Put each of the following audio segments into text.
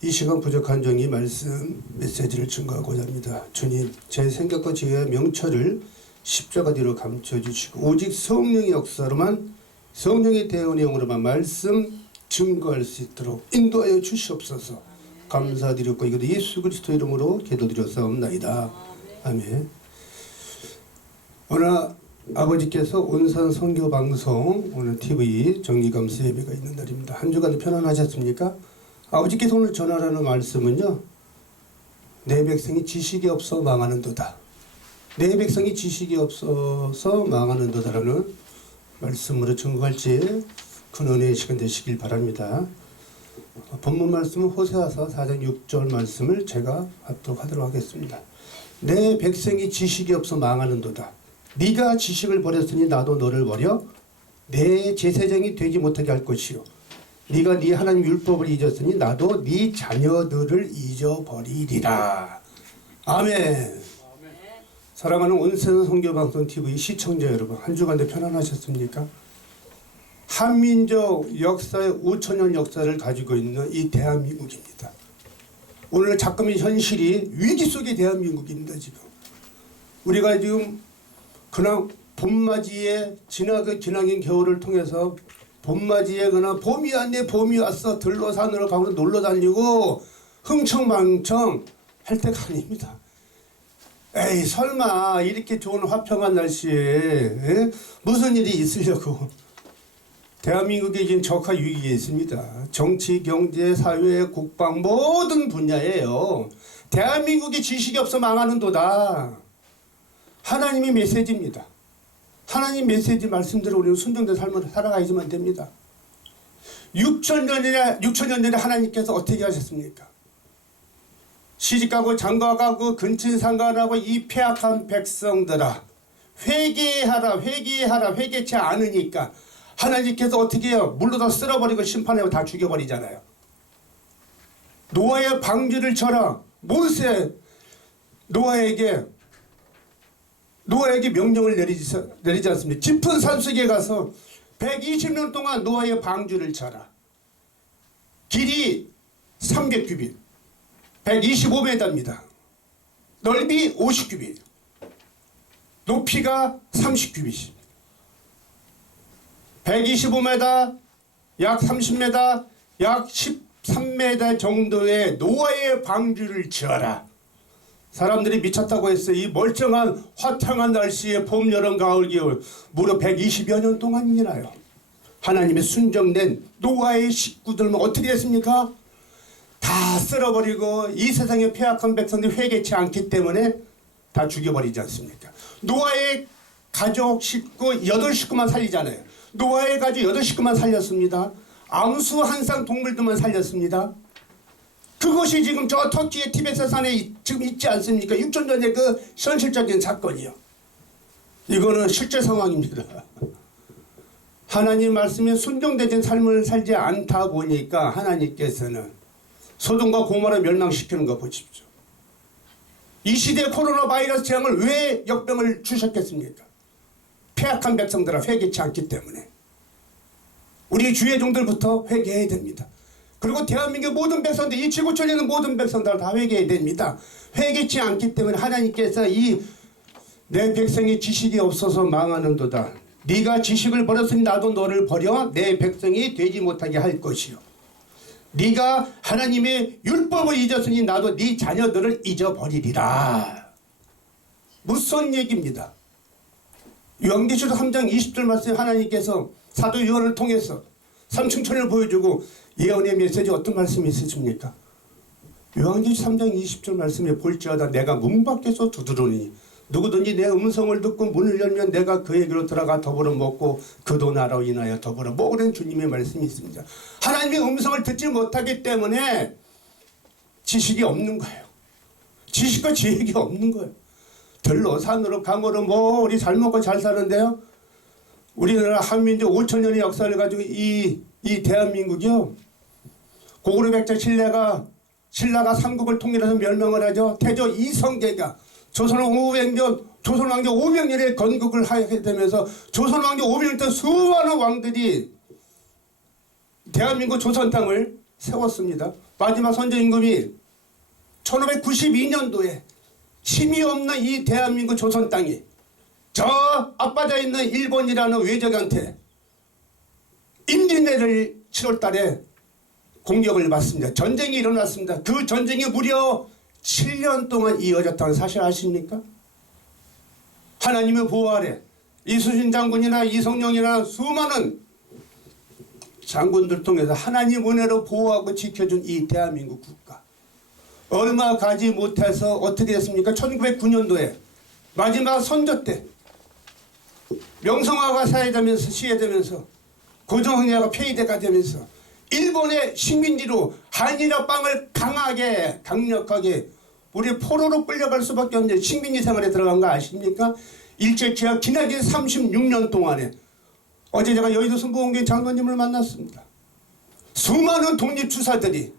이 시간 부족한 종이 말씀 메시지를 증거하고자 합니다. 주님, 제 생각과 지혜의 명철을 십자가 뒤로 감춰주시고 오직 성령의 역사로만, 성령의 대언행으로만 말씀 증거할 수 있도록 인도하여 주시옵소서. 감사드렸고 이것도 예수 그리스도 이름으로 기도드렸사옵나이다. 아멘. 오늘 아버지께서 온산 선교방송 오늘 TV 정기감사 예배가 있는 날입니다. 한 주간 편안하셨습니까? 아버지께서 오늘 전하라는 말씀은요, 내 백성이 지식이 없어 망하는도다. 내 백성이 지식이 없어서 망하는도다라는 말씀으로 증거할지 근원의 시간 되시길 바랍니다. 본문 말씀은 호세아서 4장 6절 말씀을 제가 하도록 하겠습니다. 내 백성이 지식이 없어 망하는도다. 네가 지식을 버렸으니 나도 너를 버려 내 제사장이 되지 못하게 할 것이요 네가 네 하나님 율법을 잊었으니 나도 네 자녀들을 잊어버리리라. 아멘. 사랑하는 온산 선교방송 TV 시청자 여러분, 한 주간도 편안하셨습니까? 한민족 역사의 5천년 역사를 가지고 있는 이 대한민국입니다. 오늘 작금의 현실이 위기 속의 대한민국입니다. 지금 우리가 지금 그냥 봄맞이에 지나긴 겨울을 통해서 봄맞이에 그냥 봄이 왔네, 봄이 왔어, 들로 산으로 가고 놀러 다니고 흥청망청 할 때가 아닙니다. 에이, 설마 이렇게 좋은 화평한 날씨에 무슨 일이 있으려고. 대한민국이 지금 적화 위기에 있습니다. 정치, 경제, 사회, 국방 모든 분야에요. 대한민국이 지식이 없어 망하는도다. 하나님의 메시지입니다. 하나님 메시지 말씀대로 우리는 순종된 삶을 살아가야지만 됩니다. 6천년 전에 하나님께서 어떻게 하셨습니까? 시집가고 장가가고 근친상간하고 이 폐악한 백성들아, 회개하라, 회개하라, 회개치 않으니까 하나님께서 어떻게 해요? 물로 다 쓸어버리고 심판하고 다 죽여버리잖아요. 노아의 방주를 쳐라. 모세 노아에게 명령을 내리지 않습니다. 깊은 산속에 가서 120년 동안 노아의 방주를 쳐라. 길이 300규빗, 125m입니다. 넓이 50규빗, 높이가 30규빗입니다. 125m, 약 30m, 약 13m 정도의 노아의 방주를 지어라. 사람들이 미쳤다고 했어요. 이 멀쩡한 화창한 날씨에 봄, 여름, 가을, 겨울 무려 120여 년 동안이나요. 하나님의 순정된 노아의 식구들은 어떻게 됐습니까? 다 쓸어버리고 이 세상의 폐악한 백성들이 회개치 않기 때문에 다 죽여버리지 않습니까? 노아의 가족 식구 8식구만 살리잖아요. 노아의 가족 8식구만 살렸습니다. 암수 한상 동물들만 살렸습니다. 그것이 지금 저 터키의 티베트 산에 지금 있지 않습니까? 6천 전의 그 현실적인 사건이요. 이거는 실제 상황입니다. 하나님 말씀에 순종되는 삶을 살지 않다 보니까 하나님께서는 소돔과 고모라를 멸망시키는 거 보십시오. 이 시대에 코로나 바이러스 재앙을 왜 역병을 주셨겠습니까? 폐악한 백성들아 회개치 않기 때문에. 우리 주의 종들부터 회개해야 됩니다. 그리고 대한민국 모든 백성들, 이 지구촌에 있는 모든 백성들 다 회개해야 됩니다. 회개치 않기 때문에 하나님께서 내 백성이 지식이 없어서 망하는도다. 네가 지식을 버렸으니 나도 너를 버려 내 백성이 되지 못하게 할 것이요. 네가 하나님의 율법을 잊었으니 나도 네 자녀들을 잊어버리리라. 무슨 얘기입니다. 요한계시록 3장 20절 말씀에 하나님께서 사도 요한을 통해서 삼층천을 보여주고 예언의 메시지 어떤 말씀이 있으십니까? 요한계시록 3장 20절 말씀에 볼지어다 내가 문 밖에서 두드러니 누구든지 내 음성을 듣고 문을 열면 내가 그에게로 들어가 더불어 먹고 그도 나로 인하여 더불어 먹으라는 주님의 말씀이 있습니다. 하나님의 음성을 듣지 못하기 때문에 지식이 없는 거예요. 지식과 지혜가 없는 거예요. 들로 산으로 강으로 우리 잘 먹고 잘 사는데요. 우리나라 한민족 5천년의 역사를 가지고 이 대한민국이요. 고구려백제 신라가 삼국을 통일해서 멸망을 하죠. 태조 이성계가 조선왕조 500년에 건국을 하게 되면서 조선왕조 500년 때 수많은 왕들이 대한민국 조선 땅을 세웠습니다. 마지막 선제임금이 1592년도에 힘이 없는 이 대한민국 조선 땅이 저 앞바다에 있는 일본이라는 외적한테 임진왜를 7월 달에 공격을 받습니다. 전쟁이 일어났습니다. 그 전쟁이 무려 7년 동안 이어졌다는 사실 아십니까? 하나님의 보호 아래 이순신 장군이나 이성룡이나 수많은 장군들 통해서 하나님 은혜로 보호하고 지켜준 이 대한민국 국가. 얼마 가지 못해서 어떻게 됐습니까? 1909년도에 마지막 선조 때 명성화가 시해되면서 고종항야가 폐위가 되면서 일본의 식민지로 한일합 방을 강력하게 우리 포로로 끌려갈 수밖에 없는 식민지 생활에 들어간 거 아십니까? 일제치하 기나긴 36년 동안에 어제 제가 여의도 승부원경 장로님을 만났습니다. 수많은 독립주사들이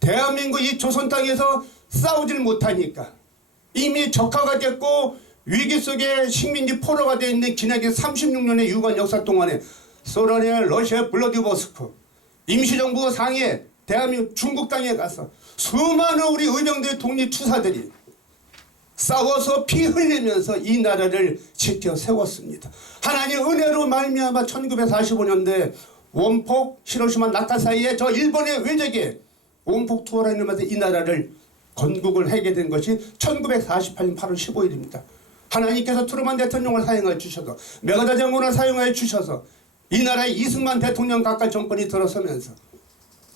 대한민국 이 조선 땅에서 싸우질 못하니까 이미 적화가 됐고 위기 속에 식민지 포로가 되어 있는 기나긴 36년의 유관 역사 동안에 소련의 러시아 블라디보스토크 임시정부 상해 대한민국 중국 땅에 가서 수많은 우리 의병들의 독립투사들이 싸워서 피 흘리면서 이 나라를 지켜 세웠습니다. 하나님 은혜로 말미암아 1945년도에 원폭 히로시마 나카사이에 저 일본의 외적에 원폭 투하로 인하면서 이 나라를 건국을 하게 된 것이 1948년 8월 15일입니다. 하나님께서 트루만 대통령을 사용하여 주셔서 메가다 장군을 사용하여 주셔서 이 나라에 이승만 대통령 각각 정권이 들어서면서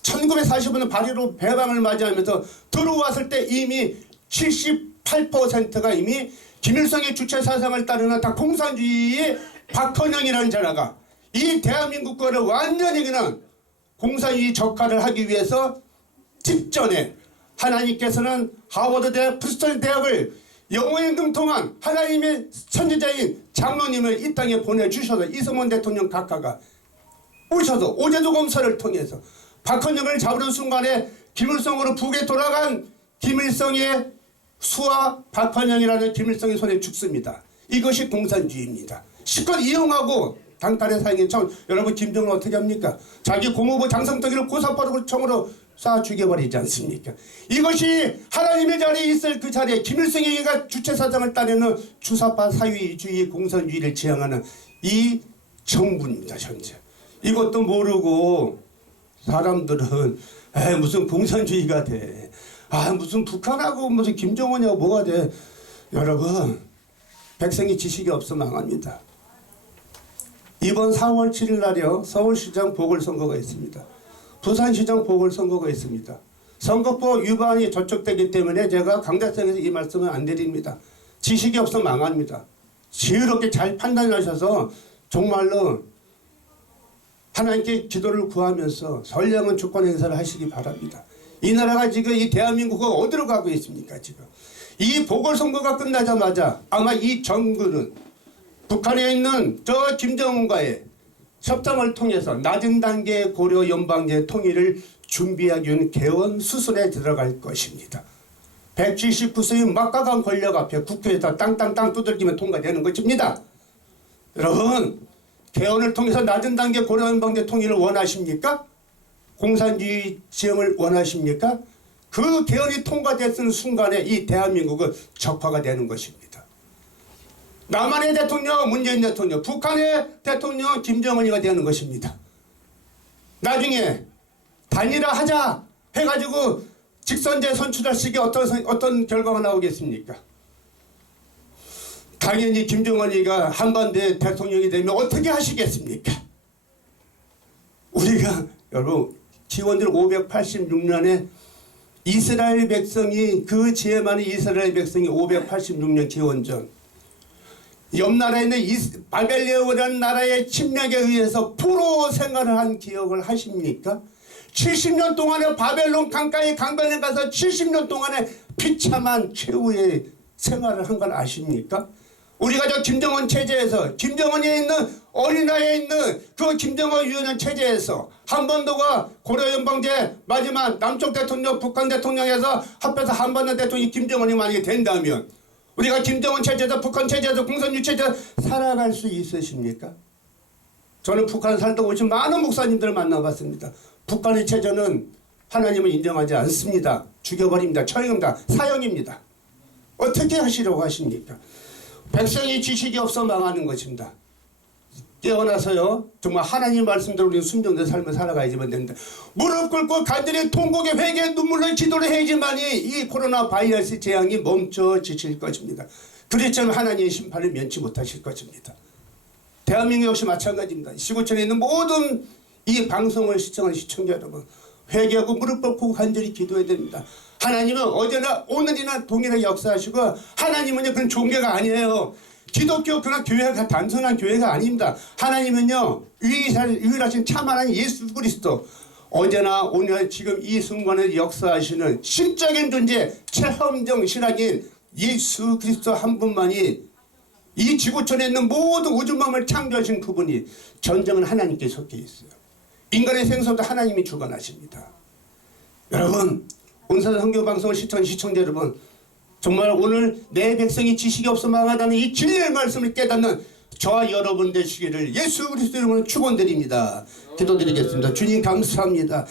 1945년 8.15 배방을 맞이하면서 들어왔을 때 이미 78%가 이미 김일성의 주체 사상을 따르는 다 공산주의의 박헌영이라는 자라가 이 대한민국 거를 완전히 그냥 공산주의 적화를 하기 위해서 직전에 하나님께서는 하버드대 프리스턴 대학을 영어에 능통한 하나님의 선지자인 장로님을 이 땅에 보내주셔서 이승만 대통령 각하가 오셔서 오제도 검사를 통해서 박헌영을 잡으는 순간에 김일성으로 북에 돌아간 김일성의 수하 박헌영이라는 김일성의 손에 죽습니다. 이것이 공산주의입니다. 실컷 이용하고 단칼에 사용해 여러분 김정은 어떻게 합니까? 자기 고모부 장성덕이를 고사바르고 총으로 쏴 죽여버리지 않습니까? 이것이 하나님의 자리에 있을 그 자리에 김일성에게가 주체사상을 따르는 주사파 사회주의 공산주의를 지향하는 이 정부입니다. 현재 이것도 모르고 사람들은 무슨 공산주의가 돼, 무슨 북한하고 무슨 김정은이하고 뭐가 돼. 여러분 백성이 지식이 없어 망합니다. 이번 4월 7일 날이요 서울시장 보궐선거가 있습니다. 부산시장 보궐선거가 있습니다. 선거법 위반이 저촉되기 때문에 제가 강대상에서 이 말씀은 안 드립니다. 지식이 없어 망합니다. 지혜롭게 잘 판단하셔서 정말로 하나님께 기도를 구하면서 선량한 주권 행사를 하시기 바랍니다. 이 나라가 지금 이 대한민국은 어디로 가고 있습니까? 지금 이 보궐선거가 끝나자마자 아마 이 정부는 북한에 있는 저 김정은과의 협상을 통해서 낮은 단계 고려 연방제 통일을 준비하기 위한 개원 수순에 들어갈 것입니다. 179세의 막강한 권력 앞에 국회에서 땅땅땅 두들기면 통과되는 것입니다. 여러분 개헌을 통해서 낮은 단계 고려 연방제 통일을 원하십니까? 공산주의 지형을 원하십니까? 그 개헌이 통과됐는 순간에 이 대한민국은 적화가 되는 것입니다. 남한의 대통령 문재인 대통령, 북한의 대통령 김정은이가 되는 것입니다. 나중에 단일화하자 해가지고 직선제 선출할시기 어떤 결과가 나오겠습니까? 당연히 김정은이가 한반도의 대통령이 되면 어떻게 하시겠습니까? 우리가 여러분 기원전 586년에 이스라엘 백성이 그 지혜 많은 이스라엘 백성이 586년 기원전 옆나라에 있는 바벨리온이라는 나라의 침략에 의해서 포로 생활을 한 기억을 하십니까? 70년 동안에 바벨론 강가에 강변에 가서 70년 동안에 비참한 최후의 생활을 한 걸 아십니까? 우리가 저 김정은 체제에서 김정은이 있는 어린아이에 있는 그 김정은 유엔한 체제에서 한반도가 고려연방제 마지막 남쪽 대통령 북한 대통령에서 합해서 한반도 대통령이 김정은이 만약에 된다면 우리가 김정은 체제에서 북한 체제에서 공산주의 체제에서 살아갈 수 있으십니까? 저는 북한 살다 오신 많은 목사님들을 만나봤습니다. 북한의 체제는 하나님은 인정하지 않습니다. 죽여버립니다. 처형입니다. 사형입니다. 어떻게 하시려고 하십니까? 백성이 지식이 없어 망하는 것입니다. 깨어나서요, 정말 하나님 말씀대로 우리는 순종된 삶을 살아가야지만 됩니다. 무릎 꿇고 간절히 통곡의 회개 눈물로 기도를 해야지만이 이 코로나 바이러스 재앙이 멈춰지실 것입니다. 그렇지 않으면 하나님의 심판을 면치 못하실 것입니다. 대한민국 역시 마찬가지입니다. 시구천에 있는 모든 이 방송을 시청하는 시청자 여러분, 회개하고 무릎 꿇고 간절히 기도해야 됩니다. 하나님은 어제나 오늘이나 동일하게 역사하시고, 하나님은요 그런 종교가 아니에요. 기독교 그런 교회가 단순한 교회가 아닙니다. 하나님은요 유일하신 참 하나님 예수 그리스도, 어제나 오늘 지금 이 순간에 역사하시는 신적인 존재, 체험적 신학인 예수 그리스도 한 분만이 이 지구촌에 있는 모든 우주만을 창조하신 그분이, 전쟁은 하나님께 속해 있어요. 인간의 생선도 하나님이 주관하십니다. 여러분, 온산 선교방송을 시청하는 시청자 여러분, 정말 오늘 내 백성이 지식이 없어 망하다는 이 진리의 말씀을 깨닫는 저와 여러분 되시기를 예수 그리스도 이름으로 축원드립니다. 기도드리겠습니다. 주님 감사합니다.